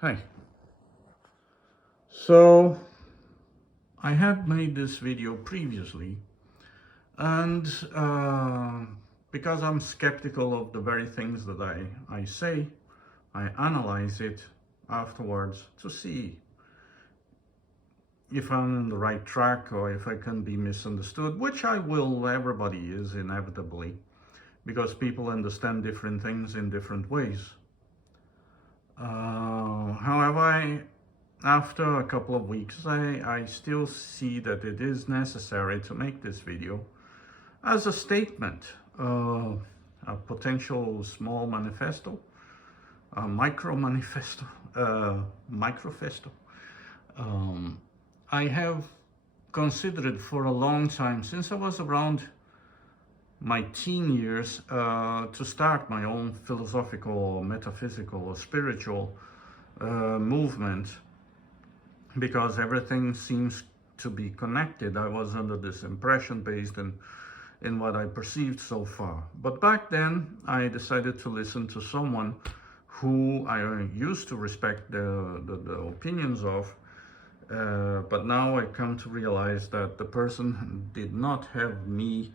Hi. So I had made this video previously, and because I'm skeptical of the very things that I say, I analyze it afterwards to see if I'm on the right track or if I can be misunderstood, which I will. Everybody is inevitably, because people understand different things in different ways. However, after a couple of weeks, I still see that it is necessary to make this video as a statement, a potential small manifesto, a micro manifesto, microfesto. I have considered for a long time, since I was around my teen years, to start my own philosophical or metaphysical or spiritual movement, because everything seems to be connected. I was under this impression based in what I perceived so far. But back then, I decided to listen to someone who I used to respect the opinions of, but now I come to realize that the person did not have me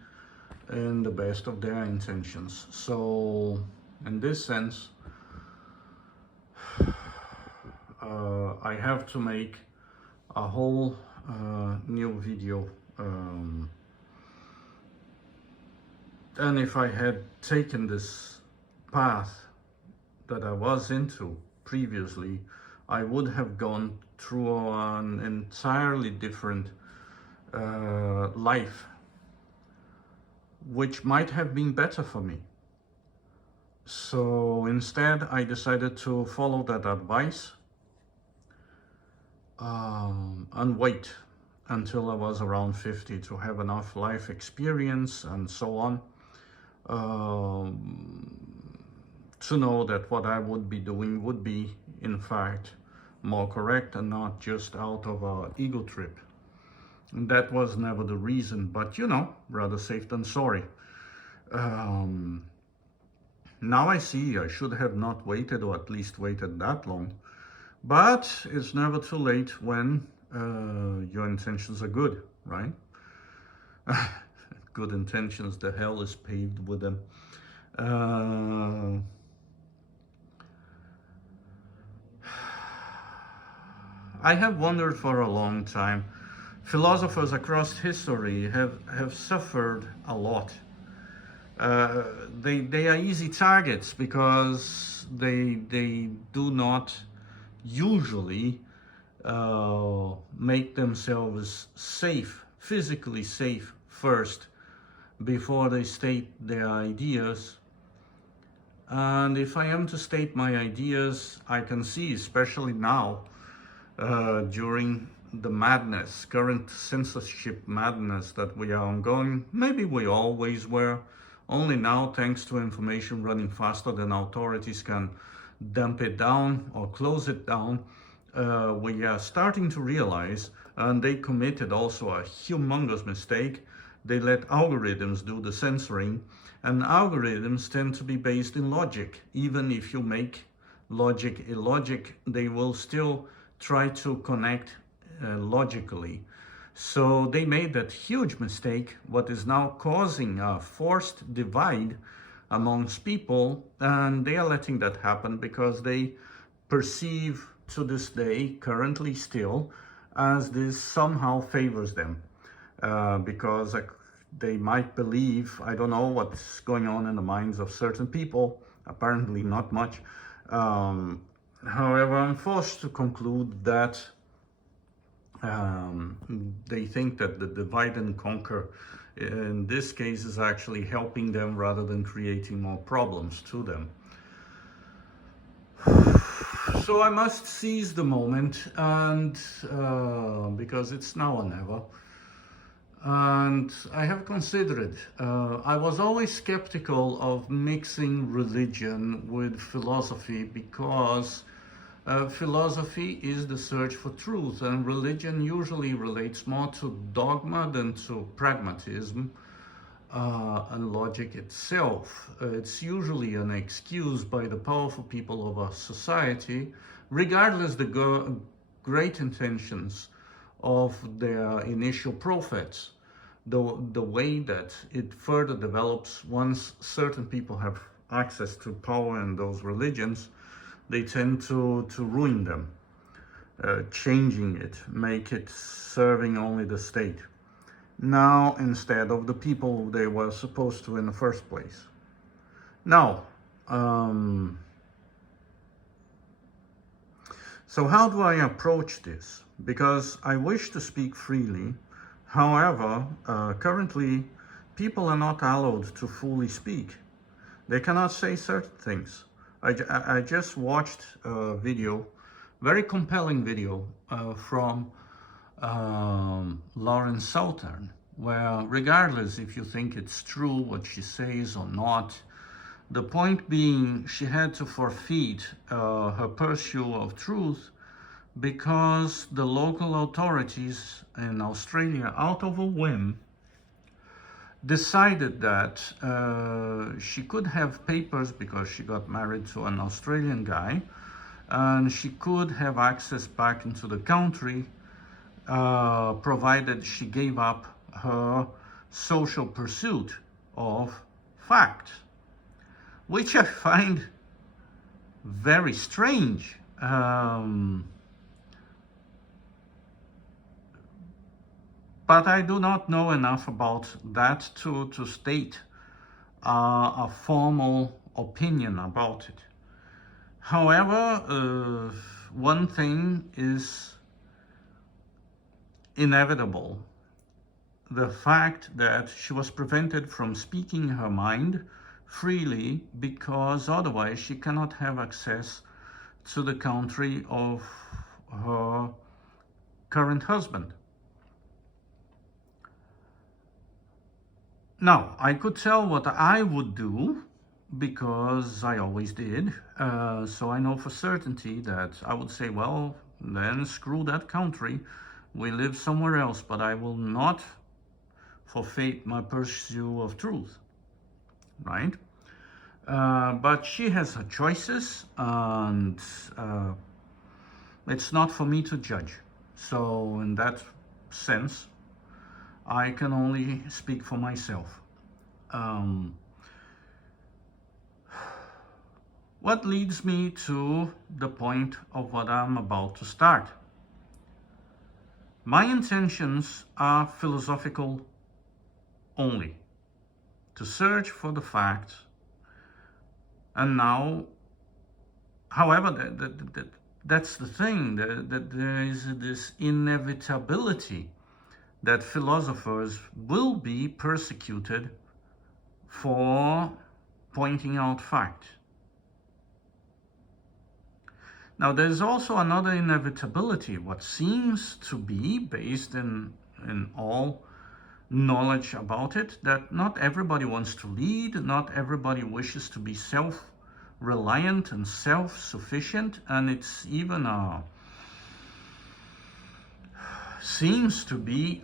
in the best of their intentions. So, in this sense, I have to make a whole new video. And if I had taken this path that I was into previously, I would have gone through an entirely different life, which might have been better for me. So instead, I decided to follow that advice and wait until I was around 50 to have enough life experience and so on, to know that what I would be doing would be, in fact, more correct and not just out of an ego trip. And that was never the reason, but rather safe than sorry. Now I see I should have not waited, or at least waited that long. But it's never too late when your intentions are good, right? Good intentions, the hell is paved with them. I have wondered for a long time. Philosophers across history have suffered a lot. They are easy targets because they do not usually make themselves safe, physically safe first, before they state their ideas. And if I am to state my ideas, I can see, especially now, during the madness, current censorship madness that we are ongoing, maybe we always were, only now, thanks to information running faster than authorities can dump it down or close it down, we are starting to realize, and they committed also a humongous mistake. They let algorithms do the censoring, and algorithms tend to be based in logic. Even if you make logic illogic, they will still try to connect logically. So they made that huge mistake, what is now causing a forced divide amongst people, and they are letting that happen because they perceive to this day, currently still, as this somehow favors them, because they might believe, I don't know what's going on in the minds of certain people, apparently not much. However, I'm forced to conclude that they think that the divide and conquer in this case is actually helping them rather than creating more problems to them. So I must seize the moment, and because it's now or never. And I have considered, I was always skeptical of mixing religion with philosophy, because philosophy is the search for truth, and religion usually relates more to dogma than to pragmatism. and logic itself. It's usually an excuse by the powerful people of a society, regardless the great intentions of their initial prophets. The way that it further develops once certain people have access to power in those religions, they tend to ruin them, changing it, make it serving only the state now instead of the people they were supposed to in the first place. Now, so how do I approach this? Because I wish to speak freely. However, currently people are not allowed to fully speak. They cannot say certain things. I just watched a video, very compelling video from Lauren Southern, where regardless if you think it's true what she says or not, the point being she had to forfeit her pursuit of truth because the local authorities in Australia, out of a whim, decided that she could have papers because she got married to an Australian guy, and she could have access back into the country provided she gave up her social pursuit of fact, which I find very strange. But I do not know enough about that to state a formal opinion about it. However, one thing is inevitable: the fact that she was prevented from speaking her mind freely because otherwise she cannot have access to the country of her current husband. Now, I could tell what I would do because I always did. So I know for certainty that I would say, well, then screw that country. We live somewhere else, but I will not forfeit my pursuit of truth, right? But she has her choices, and it's not for me to judge. So in that sense, I can only speak for myself. What leads me to the point of what I'm about to start. My intentions are philosophical only, to search for the facts. And now, however, that's the thing, that there is this inevitability that philosophers will be persecuted for pointing out facts. Now, there's also another inevitability, what seems to be based in all knowledge about it, that not everybody wants to lead, not everybody wishes to be self-reliant and self-sufficient, and it's even seems to be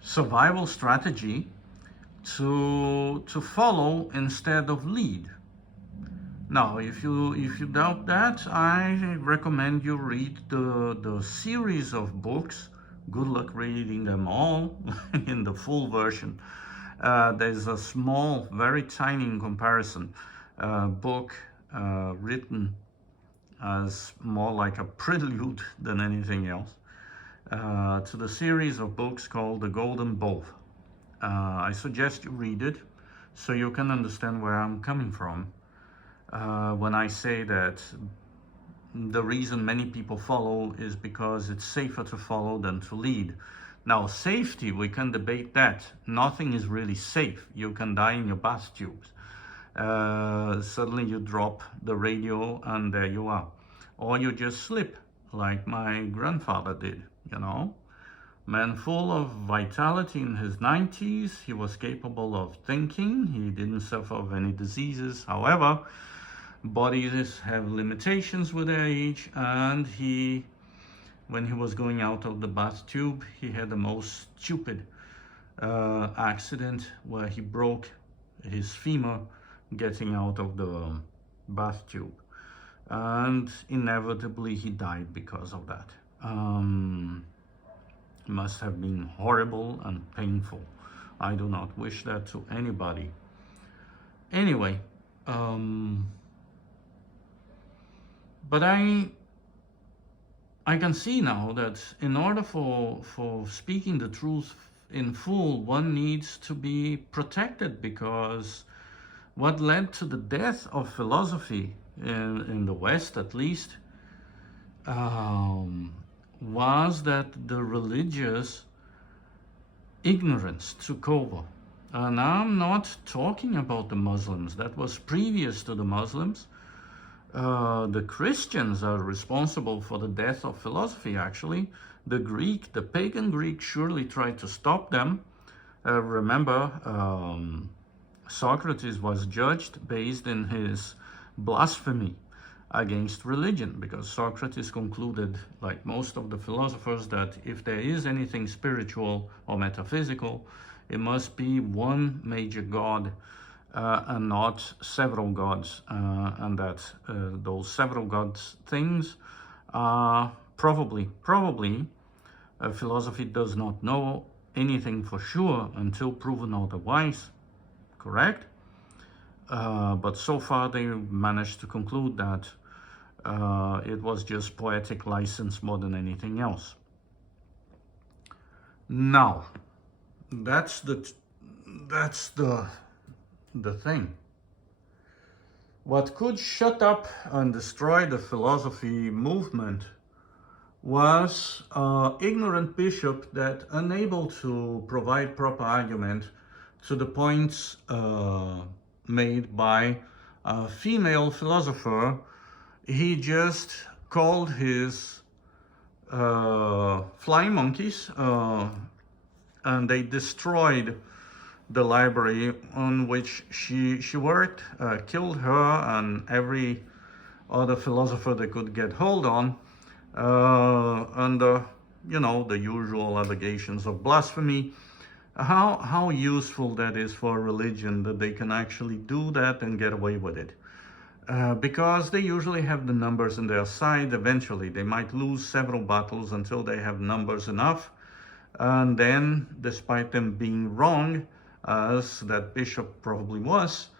survival strategy to follow instead of lead. Now, if you doubt that, I recommend you read the series of books. Good luck reading them all in the full version. There's a small, very tiny in comparison, book written as more like a prelude than anything else to the series of books called The Golden Bowl. I suggest you read it so you can understand where I'm coming from when I say that the reason many people follow is because it's safer to follow than to lead. Now, safety, we can debate that. Nothing is really safe. You can die in your bath tubes. Suddenly you drop the radio and there you are. Or you just slip, like my grandfather did, you know. Man full of vitality in his 90s, he was capable of thinking, he didn't suffer of any diseases. However, bodies have limitations with their age, and when he was going out of the bath tube, he had the most stupid accident where he broke his femur getting out of the bath tube, and inevitably he died because of that. Must have been horrible and painful. I do not wish that to anybody. Anyway, but I can see now that in order for speaking the truth in full, one needs to be protected, because what led to the death of philosophy in the West, at least, was that the religious ignorance took over. And I'm not talking about the Muslims. That was previous to the Muslims. The Christians are responsible for the death of philosophy, actually. The pagan Greek surely tried to stop them. Remember, Socrates was judged based in his blasphemy against religion, because Socrates concluded, like most of the philosophers, that if there is anything spiritual or metaphysical, it must be one major god, and not several gods, and that those several gods things are probably philosophy does not know anything for sure until proven otherwise, correct? But so far they managed to conclude that it was just poetic license more than anything else. Now, that's the thing. What could shut up and destroy the philosophy movement was ignorant bishop that, unable to provide proper argument to the points made by a female philosopher, he just called his flying monkeys, and they destroyed the library on which she worked, killed her and every other philosopher they could get hold on, under, the usual allegations of blasphemy. How useful that is for religion, that they can actually do that and get away with it. Because they usually have the numbers on their side. Eventually they might lose several battles until they have numbers enough, and then, despite them being wrong, as that bishop probably was,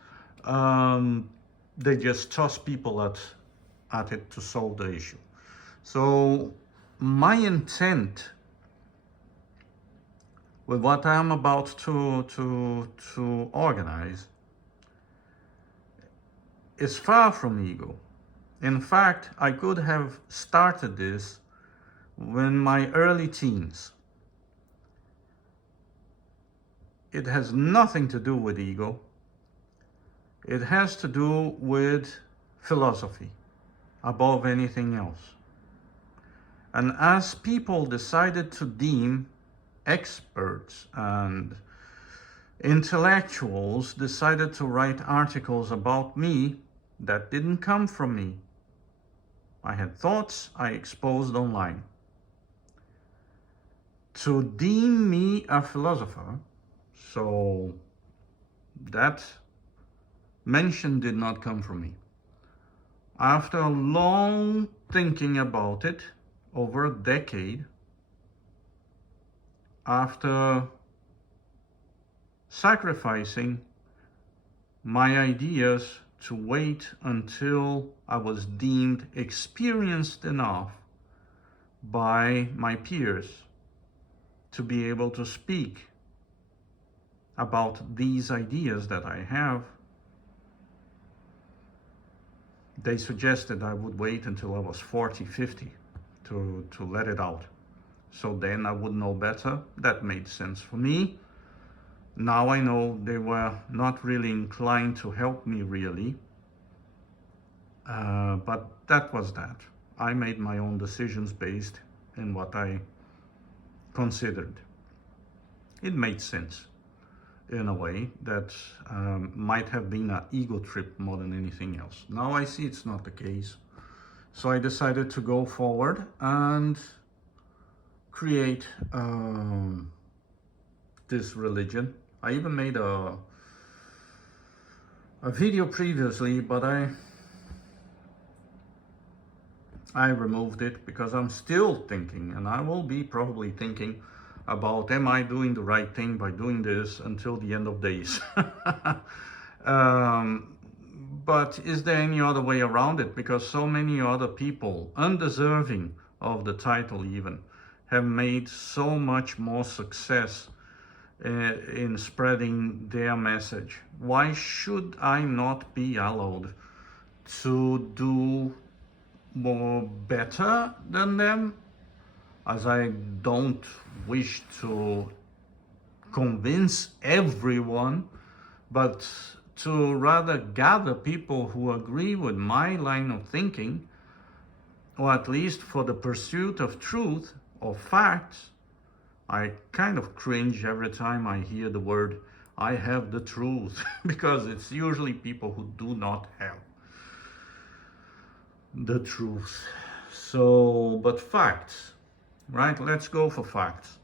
they just toss people at it to solve the issue. So my intent with what I'm about to organize is far from ego. In fact, I could have started this in my early teens. It has nothing to do with ego. It has to do with philosophy above anything else. And as people decided to deem experts and intellectuals decided to write articles about me that didn't come from me, I had thoughts I exposed online, to deem me a philosopher. So that mention did not come from me. After a long thinking about it, over a decade, after sacrificing my ideas to wait until I was deemed experienced enough by my peers to be able to speak about these ideas that I have, they suggested I would wait until I was 40, 50 to let it out. So then I would know better. That made sense for me. Now I know they were not really inclined to help me, really. But that was that. I made my own decisions based in what I considered. It made sense in a way that might have been an ego trip more than anything else. Now I see it's not the case. So I decided to go forward and create this religion. I even made a video previously, but I removed it because I'm still thinking, and I will be probably thinking about, am I doing the right thing by doing this until the end of days? But is there any other way around it? Because so many other people, undeserving of the title even, have made so much more success in spreading their message. Why should I not be allowed to do more better than them? As I don't wish to convince everyone, but to rather gather people who agree with my line of thinking, or at least for the pursuit of truth or facts. I kind of cringe every time I hear the word, I have the truth, because it's usually people who do not have the truth. So, but facts, right? Let's go for facts.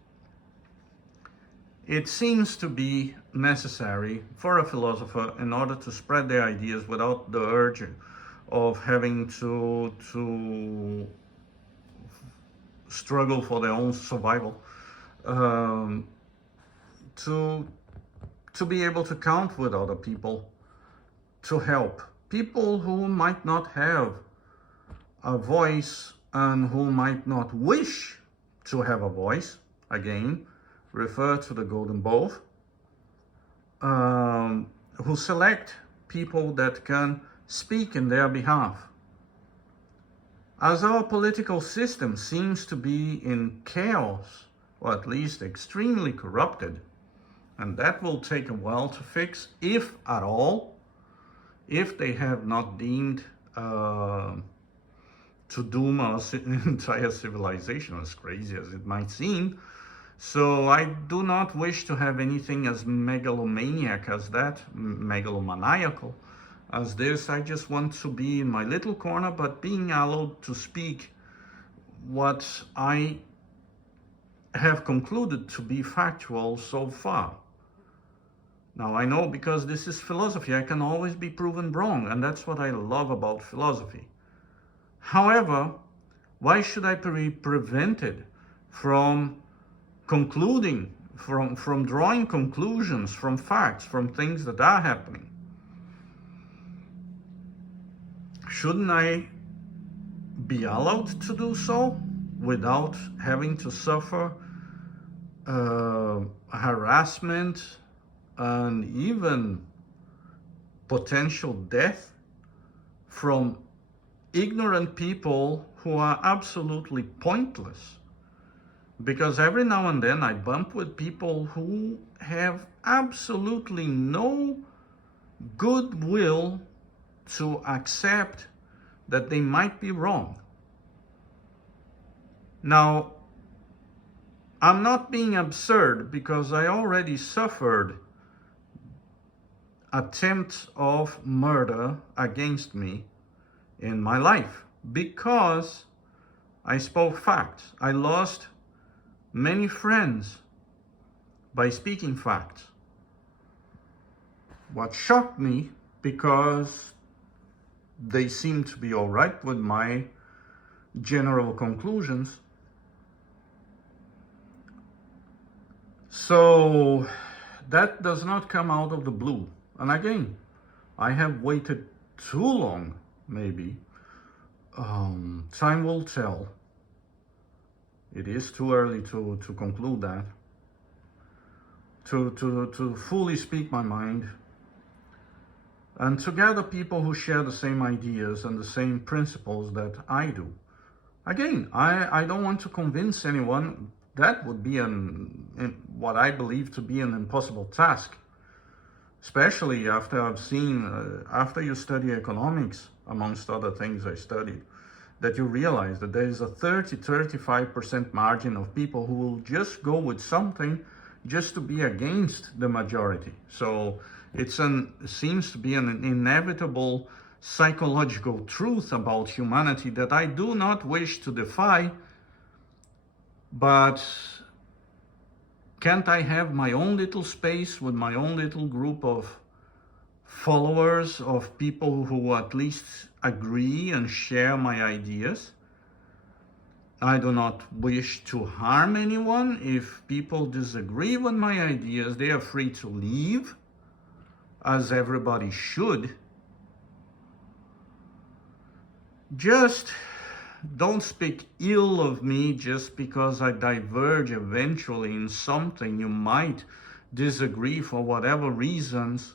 It seems to be necessary for a philosopher, in order to spread their ideas without the urge of having to struggle for their own survival, to be able to count with other people, to help people who might not have a voice and who might not wish to have a voice. Again, refer to the golden both, who select people that can speak in their behalf. As our political system seems to be in chaos, or at least extremely corrupted, and that will take a while to fix, if at all, if they have not deemed to doom our entire civilization, as crazy as it might seem. So I do not wish to have anything as megalomaniac as that, megalomaniacal as this. I just want to be in my little corner, but being allowed to speak what I have concluded to be factual so far. Now I know, because this is philosophy, I can always be proven wrong, and that's what I love about philosophy. However, why should I be prevented from concluding, from drawing conclusions from facts, from things that are happening? Shouldn't I be allowed to do so without having to suffer harassment and even potential death from ignorant people who are absolutely pointless? Because every now and then I bump with people who have absolutely no goodwill to accept that they might be wrong. Now, I'm not being absurd, because I already suffered attempts of murder against me in my life because I spoke facts. I lost many friends by speaking facts. What shocked me, because they seemed to be all right with my general conclusions. So that does not come out of the blue. And again, I have waited too long, maybe. Time will tell. It is too early to conclude that. To fully speak my mind. And to gather people who share the same ideas and the same principles that I do. Again, I don't want to convince anyone. That would be what I believe to be an impossible task. Especially after I've seen, after you study economics, amongst other things I studied, that you realize that there is a 30-35% margin of people who will just go with something just to be against the majority. So it seems to be an inevitable psychological truth about humanity that I do not wish to defy, but Can't I have my own little space with my own little group of followers, of people who at least agree and share my ideas? I do not wish to harm anyone. If people disagree with my ideas, they are free to leave, as everybody should. Just don't speak ill of me just because I diverge eventually in something. You might disagree for whatever reasons.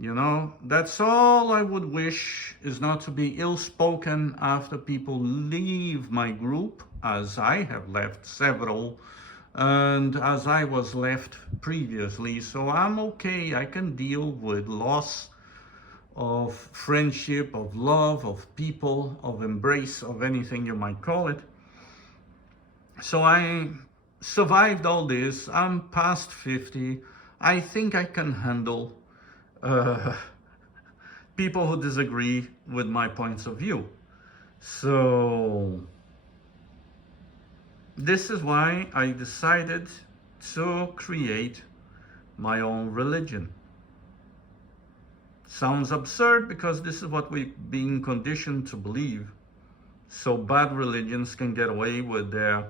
You know, that's all I would wish, is not to be ill-spoken after people leave my group, as I have left several, and as I was left previously. So I'm okay. I can deal with loss of friendship, of love, of people, of embrace, of anything you might call it. So I survived all this. I'm past 50. I think I can handle people who disagree with my points of view. So this is why I decided to create my own religion. Sounds absurd because this is what we've been conditioned to believe. So bad religions can get away with their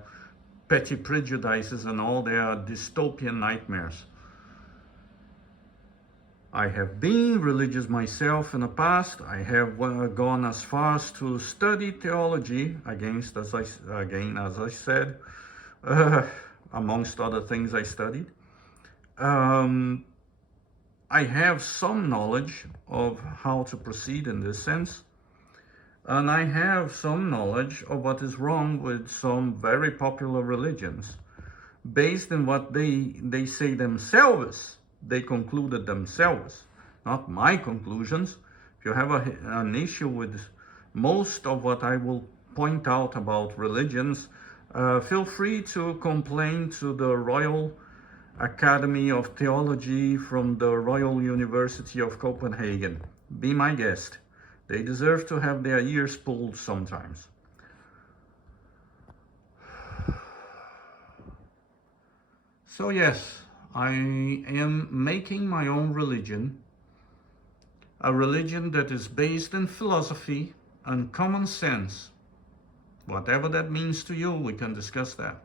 petty prejudices and all their dystopian nightmares. I have been religious myself in the past. I have gone as far as to study theology, as I said, amongst other things I studied. I have some knowledge of how to proceed in this sense, and I have some knowledge of what is wrong with some very popular religions, based on what they say themselves. They concluded themselves, not my conclusions. If you have an issue with most of what I will point out about religions, feel free to complain to the Royal Academy of Theology from the Royal University of Copenhagen. Be my guest. They deserve to have their ears pulled sometimes. So yes, I am making my own religion, a religion that is based in philosophy and common sense. Whatever that means to you, we can discuss that.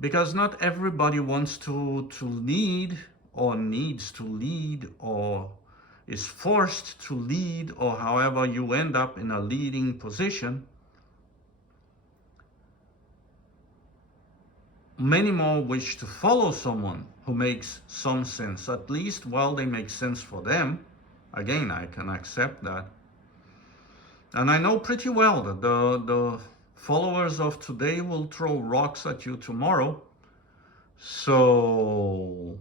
Because not everybody wants to lead, or needs to lead, or is forced to lead, or however you end up in a leading position. Many more wish to follow someone who makes some sense, at least while they make sense for them. Again, I can accept that. And I know pretty well that the followers of today will throw rocks at you tomorrow. So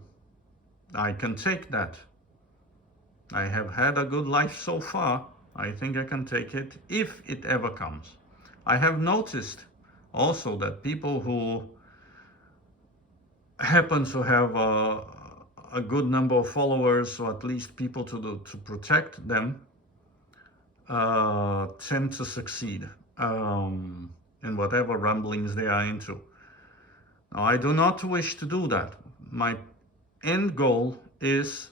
I can take that. I have had a good life so far. I think I can take it if it ever comes. I have noticed also that people who happen to have a good number of followers, or at least people to protect them, tend to succeed in whatever ramblings they are into. Now, I do not wish to do that. My end goal is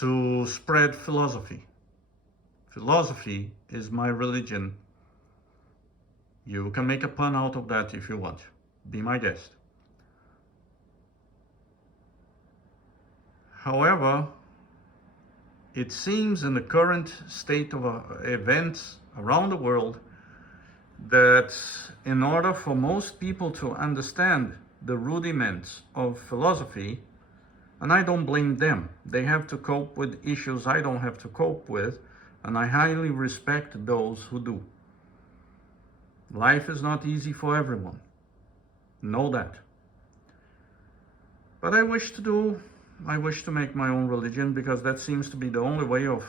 to spread philosophy. Philosophy is my religion. You can make a pun out of that if you want. Be my guest. However, it seems in the current state of events around the world that in order for most people to understand the rudiments of philosophy, and I don't blame them, they have to cope with issues I don't have to cope with, and I highly respect those who do. Life is not easy for everyone. Know that. But I wish to make my own religion, because that seems to be the only way of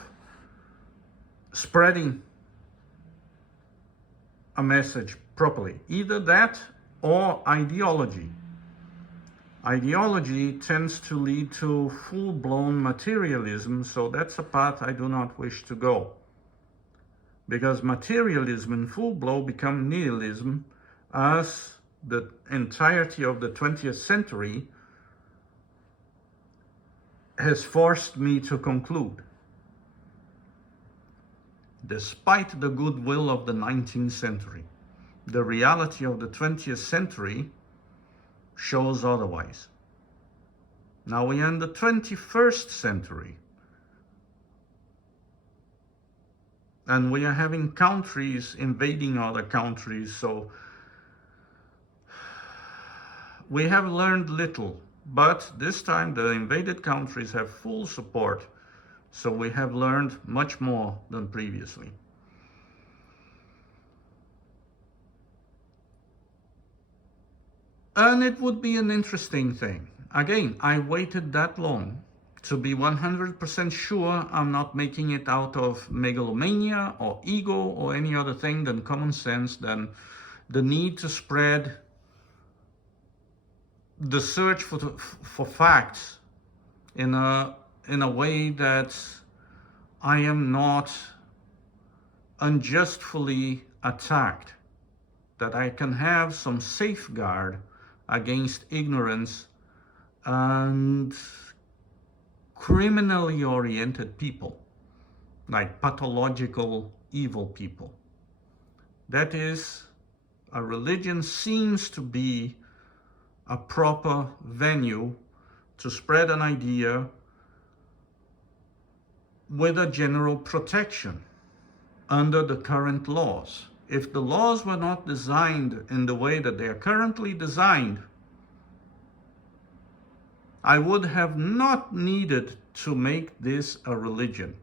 spreading a message properly. Either that or ideology. Ideology tends to lead to full-blown materialism, so that's a path I do not wish to go. Because materialism in full blow become nihilism, as the entirety of the 20th century has forced me to conclude, despite the goodwill of the 19th century, the reality of the 20th century shows otherwise. Now we are in the 21st century, and we are having countries invading other countries, so we have learned little, but this time the invaded countries have full support, so we have learned much more than previously. And it would be an interesting thing. Again, I waited that long to be 100% sure I'm not making it out of megalomania or ego or any other thing than common sense, than the need to spread the search for facts in a way that I am not unjustly attacked, that I can have some safeguard against ignorance and criminally oriented people, like pathological evil people. That is, a religion seems to be a proper venue to spread an idea with a general protection under the current laws. If the laws were not designed in the way that they are currently designed, I would have not needed to make this a religion.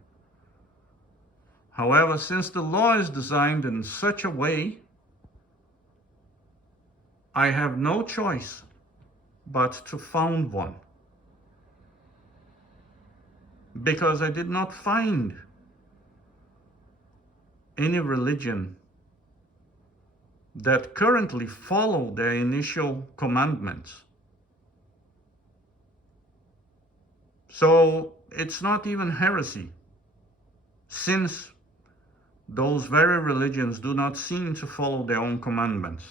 However, since the law is designed in such a way, I have no choice but to found one, because I did not find any religion that currently follow their initial commandments. So it's not even heresy, since those very religions do not seem to follow their own commandments.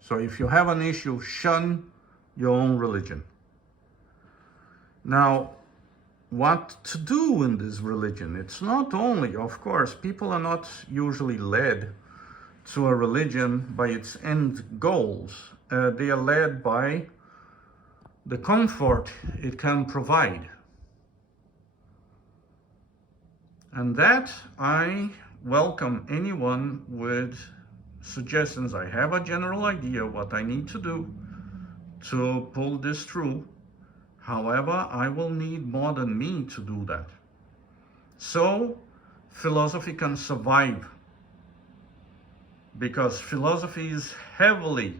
So if you have an issue, shun your own religion. Now, what to do in this religion? It's not only, of course, people are not usually led to a religion by its end goals. They are led by the comfort it can provide. And that I welcome anyone with suggestions. I have a general idea what I need to do to pull this through. However, I will need more than me to do that. So philosophy can survive, because philosophy is heavily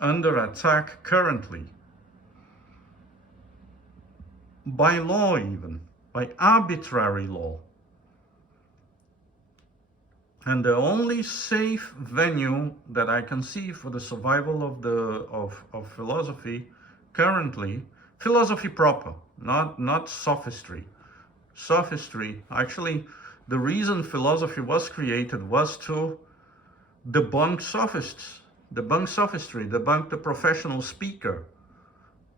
under attack currently, by law, even by arbitrary law. And the only safe venue that I can see for the survival of philosophy currently, philosophy proper, not sophistry. Sophistry, actually, the reason philosophy was created was to debunk sophists, debunk sophistry, debunk the professional speaker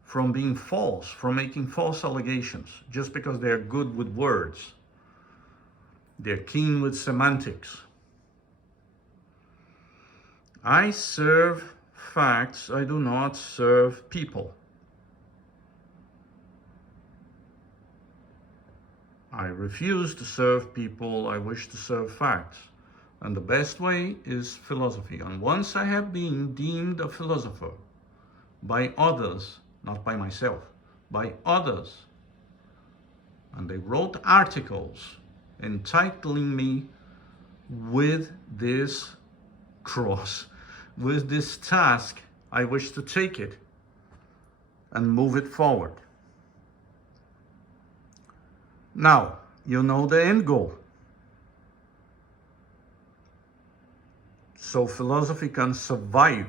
from being false, from making false allegations, just because they're good with words. They're keen with semantics. I serve facts, I do not serve people. I refuse to serve people, I wish to serve facts. And the best way is philosophy. And once I have been deemed a philosopher by others, not by myself, by others, and they wrote articles entitling me with this cross, with this task, I wish to take it and move it forward. Now, you know the end goal. So philosophy can survive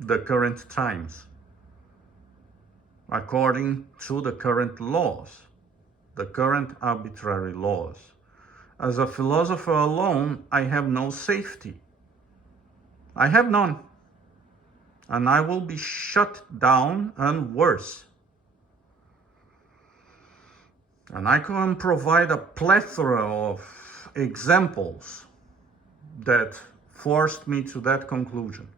the current times according to the current laws, the current arbitrary laws. As a philosopher alone, I have no safety. I have none. And I will be shut down and worse. And I can provide a plethora of examples that forced me to that conclusion.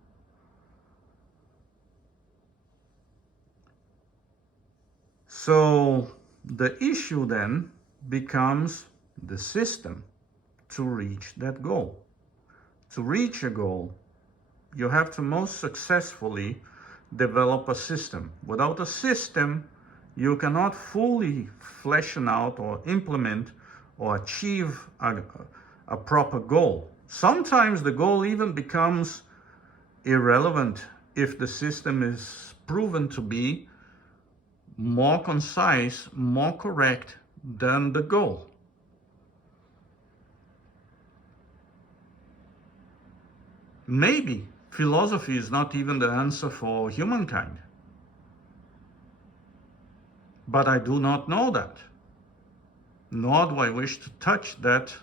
So the issue then becomes the system to reach that goal. To reach a goal, you have to most successfully develop a system. Without a system, you cannot fully flesh out or implement or achieve a proper goal. Sometimes the goal even becomes irrelevant if the system is proven to be more concise, more correct than the goal. Maybe philosophy is not even the answer for humankind. But I do not know that. Nor do I wish to touch that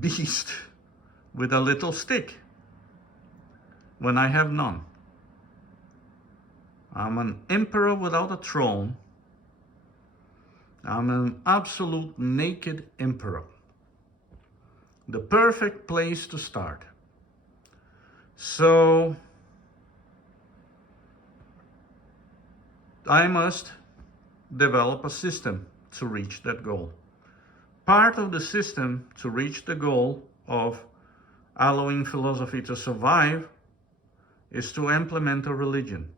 beast with a little stick when I have none. I'm an emperor without a throne. I'm an absolute naked emperor. The perfect place to start. So I must develop a system to reach that goal. Part of the system to reach the goal of allowing philosophy to survive is to implement a religion.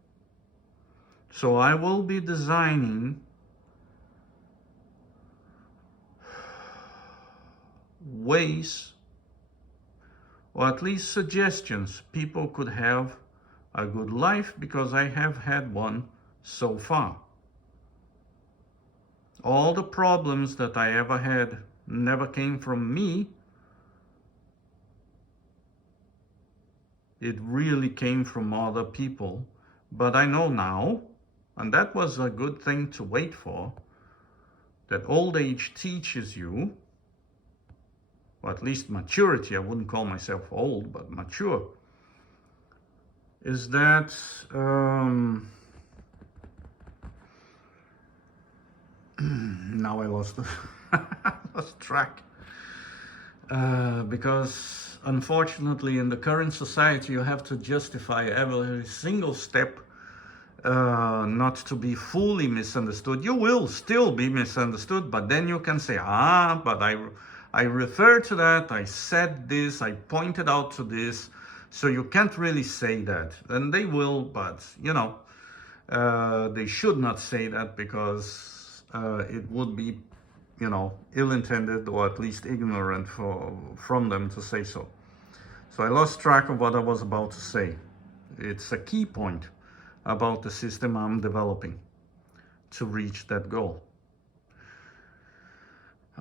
So I will be designing ways, or at least suggestions, people could have a good life, because I have had one so far. All the problems that I ever had never came from me. It really came from other people. But I know now, and that was a good thing to wait for, that old age teaches you, or at least maturity, I wouldn't call myself old, but mature, is that now I lost track. Because unfortunately in the current society you have to justify every single step not to be fully misunderstood. You will still be misunderstood, but then you can say, but I refer to that, I said this, I pointed out to this, so you can't really say that. And they will, but they should not say that, because it would be, ill-intended, or at least ignorant from them to say so. So I lost track of what I was about to say. It's a key point about the system I'm developing to reach that goal.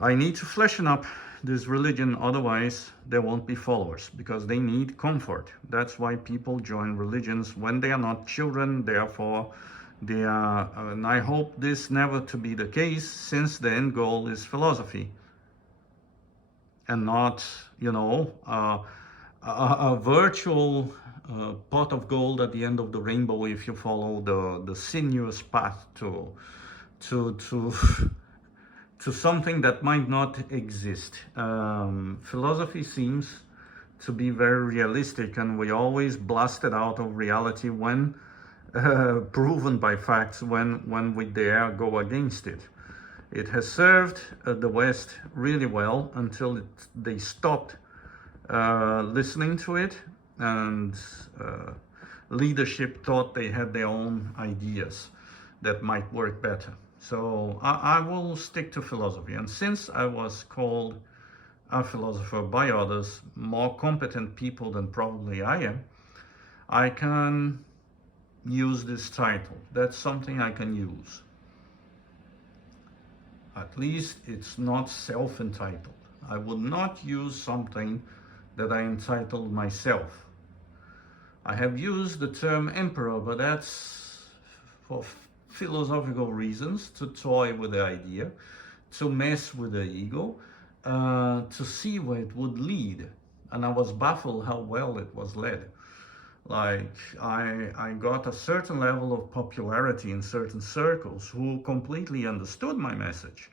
I need to freshen up this religion, otherwise there won't be followers, because they need comfort. That's why people join religions when they are not children. Therefore, they are, and I hope this never to be the case, since the end goal is philosophy, and not, a virtual pot of gold at the end of the rainbow if you follow the sinuous path to something that might not exist. Philosophy seems to be very realistic, and we always blast it out of reality when proven by facts, when we dare go against it. It has served the West really well until they stopped listening to it, and leadership thought they had their own ideas that might work better. So I will stick to philosophy. And since I was called a philosopher by others, more competent people than probably I am, I can use this title. That's something I can use. At least it's not self-entitled. I would not use something that I entitled myself. I have used the term emperor, but that's for philosophical reasons, to toy with the idea, to mess with the ego, to see where it would lead. and I was baffled how well it was led. Like I got a certain level of popularity in certain circles who completely understood my message,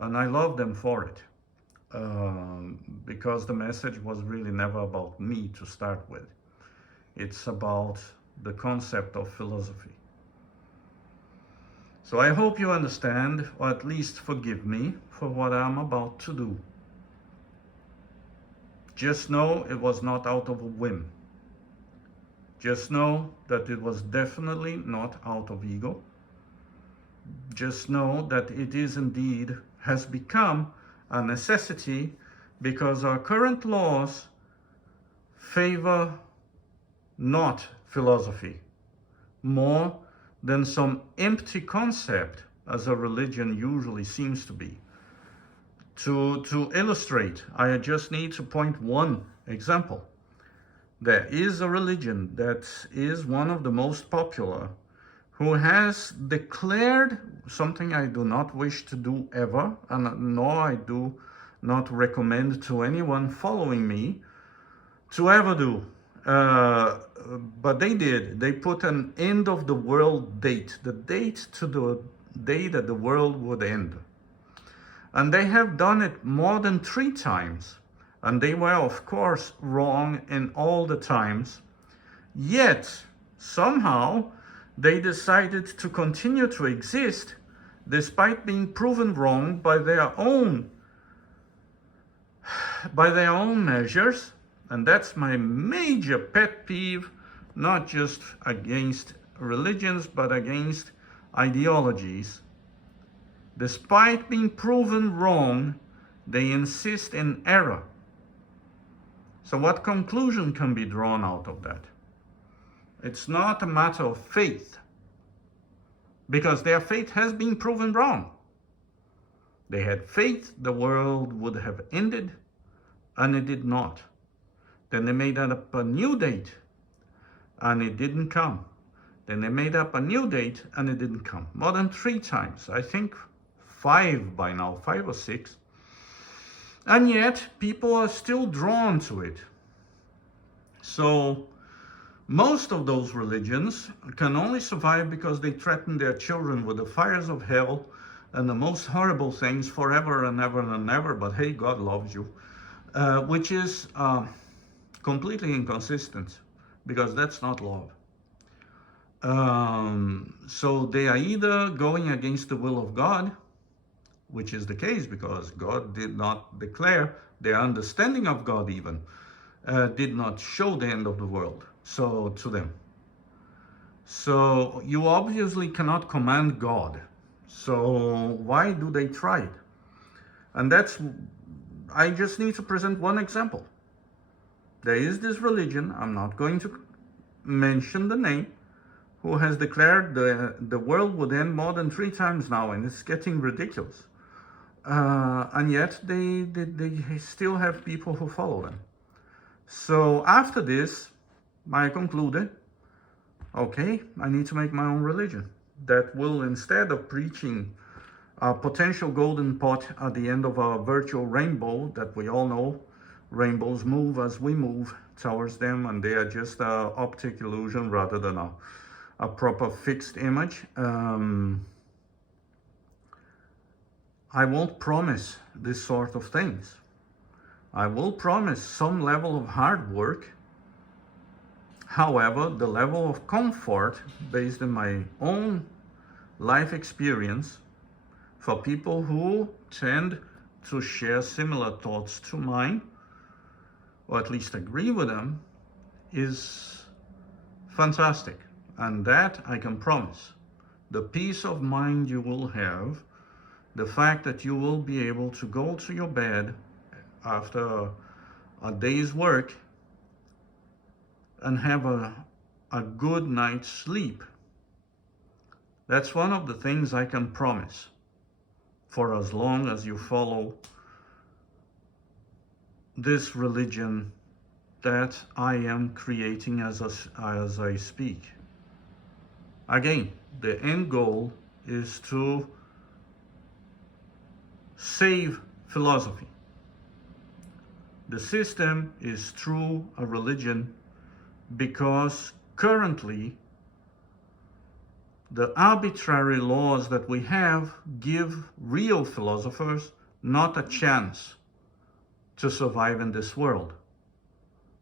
and I loved them for it. Because the message was really never about me to start with. It's about the concept of philosophy. So I hope you understand, or at least forgive me for what I'm about to do. Just know it was not out of a whim. Just know that it was definitely not out of ego. Just know that it is indeed, has become a necessity because our current laws favor not philosophy more than some empty concept as a religion usually seems to be. To illustrate, I just need to point one example. There is a religion that is one of the most popular who has declared something I do not wish to do ever, and nor I do not recommend to anyone following me to ever do. But they did. They put an end of the world date, the date to the day that the world would end. And they have done it more than 3 times. And they were, of course, wrong in all the times. Yet, somehow, they decided to continue to exist despite being proven wrong by their own measures. And that's my major pet peeve, not just against religions, but against ideologies. Despite being proven wrong, they insist in error. So what conclusion can be drawn out of that? It's not a matter of faith, because their faith has been proven wrong. They had faith the world would have ended, and it did not. Then they made up a new date, and it didn't come. Then they made up a new date, and it didn't come. More than 3 times. I think 5 by now, 5 or 6. And yet, people are still drawn to it. So, most of those religions can only survive because they threaten their children with the fires of hell and the most horrible things forever and ever and ever. But hey, God loves you. Which is completely inconsistent, because that's not love. So they are either going against the will of God, which is the case because God did not declare, their understanding of God even did not show the end of the world to them. So you obviously cannot command God. So why do they try it? And I just need to present one example. There is this religion, I'm not going to mention the name, who has declared the world would end more than 3 times now, and it's getting ridiculous. And yet they still have people who follow them. So after this, I concluded, okay, I need to make my own religion that will, instead of preaching a potential golden pot at the end of a virtual rainbow that we all know, rainbows move as we move towards them, and they are just an optic illusion rather than a proper fixed image. I won't promise this sort of things. I will promise some level of hard work. However, the level of comfort based on my own life experience for people who tend to share similar thoughts to mine, or at least agree with them, is fantastic. And that I can promise. The peace of mind you will have, the fact that you will be able to go to your bed after a day's work and have a good night's sleep. That's one of the things I can promise for as long as you follow this religion that I am creating as I speak. Again, the end goal is to save philosophy. the system is true a religion because currently the arbitrary laws that we have give real philosophers not a chance to survive in this world.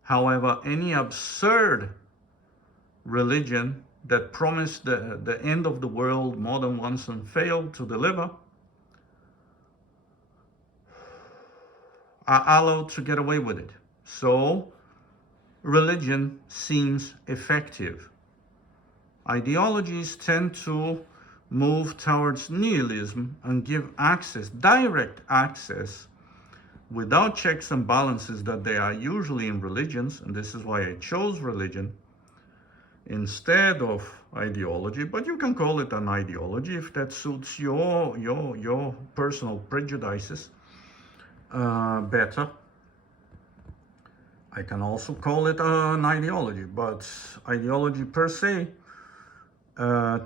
However, any absurd religion that promised the end of the world more than once and failed to deliver are allowed to get away with it. So religion seems effective. Ideologies tend to move towards nihilism and give access, direct access, without checks and balances that they are usually in religions, and this is why I chose religion instead of ideology. But you can call it an ideology if that suits your personal prejudices better. I can also call it an ideology, but ideology per se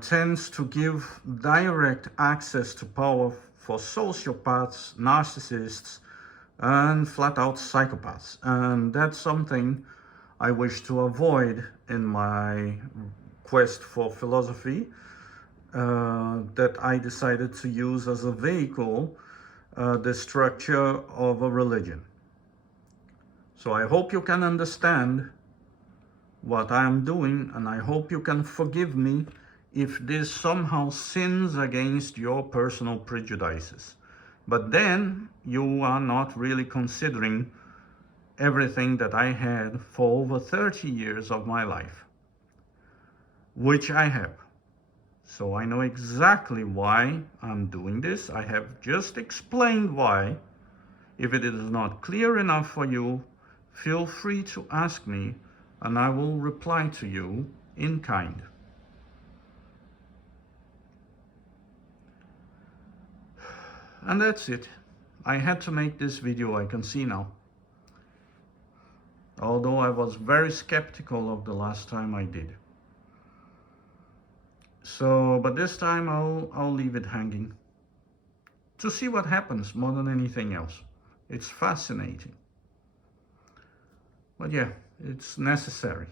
tends to give direct access to power for sociopaths, narcissists, and flat-out psychopaths. And that's something I wish to avoid in my quest for philosophy that I decided to use as a vehicle the structure of a religion. So I hope you can understand what I am doing, and I hope you can forgive me if this somehow sins against your personal prejudices. But then you are not really considering everything that I had for over 30 years of my life, which I have. So I know exactly why I'm doing this. I have just explained why. If it is not clear enough for you, feel free to ask me, and I will reply to you in kind. And that's it. I had to make this video, I can see now. Although I was very skeptical of the last time I did. So, but this time I'll leave it hanging to see what happens more than anything else. It's fascinating. But yeah, it's necessary.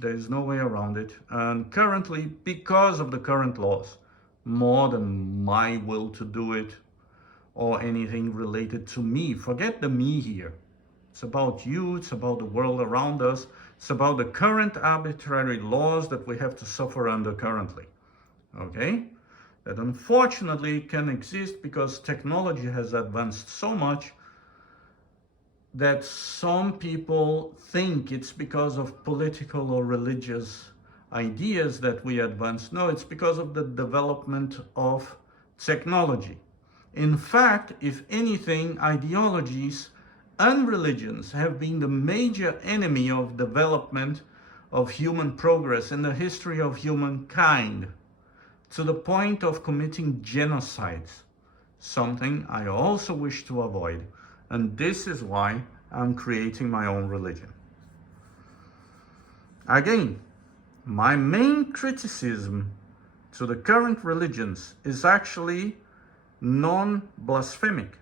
There is no way around it. And currently, because of the current laws, more than my will to do it or anything related to me. Forget the me here. It's about you, it's about the world around us, it's about the current arbitrary laws that we have to suffer under currently. Okay? That unfortunately can exist because technology has advanced so much that some people think it's because of political or religious ideas that we advance. No, it's because of the development of technology. In fact, if anything, ideologies and religions have been the major enemy of development of human progress in the history of humankind, to the point of committing genocides, something I also wish to avoid. And this is why I'm creating my own religion. Again, my main criticism to the current religions is actually non-blasphemic.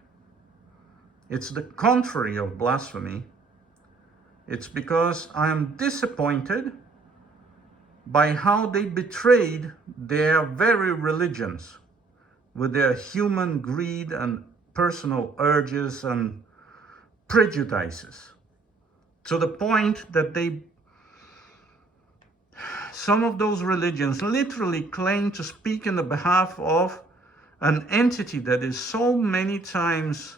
It's the contrary of blasphemy. It's because I am disappointed by how they betrayed their very religions with their human greed and personal urges and prejudices, to the point that some of those religions literally claim to speak in the behalf of an entity that is so many times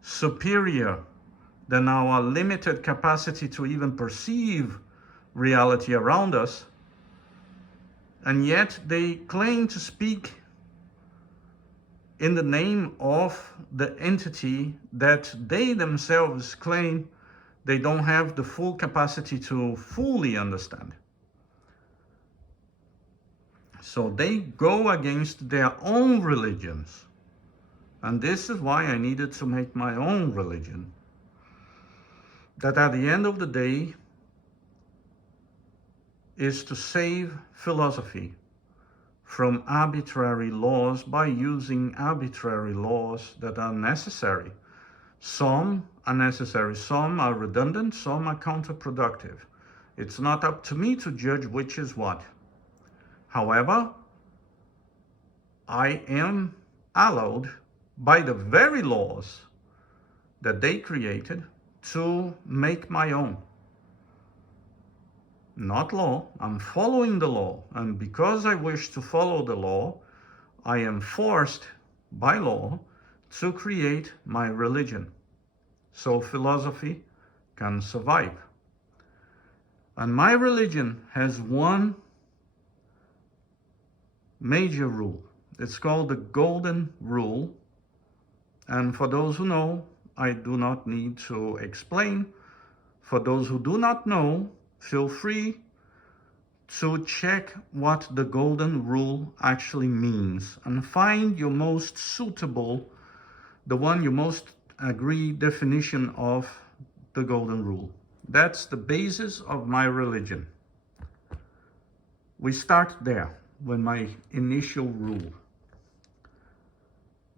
superior than our limited capacity to even perceive reality around us, and yet they claim to speak in the name of the entity that they themselves claim they don't have the full capacity to fully understand. So they go against their own religions. And this is why I needed to make my own religion. That at the end of the day is to save philosophy from arbitrary laws by using arbitrary laws that are necessary Some are necessary, some are redundant, some are counterproductive. It's not up to me to judge which is what. However, I am allowed by the very laws that they created to make my own. Not law, I'm following the law. And because I wish to follow the law, I am forced by law to create my religion, so philosophy can survive. And my religion has one major rule. It's called the Golden Rule. And for those who know, I do not need to explain. For those who do not know, feel free to check what the Golden Rule actually means and find your most suitable, the one you most agree definition of the Golden Rule. That's the basis of my religion. We start there with my initial rule.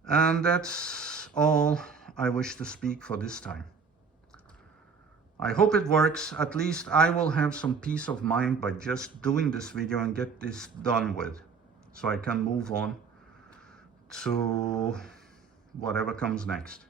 And that's all I wish to speak for this time. I hope it works. At least I will have some peace of mind by just doing this video and get this done with, so I can move on to whatever comes next.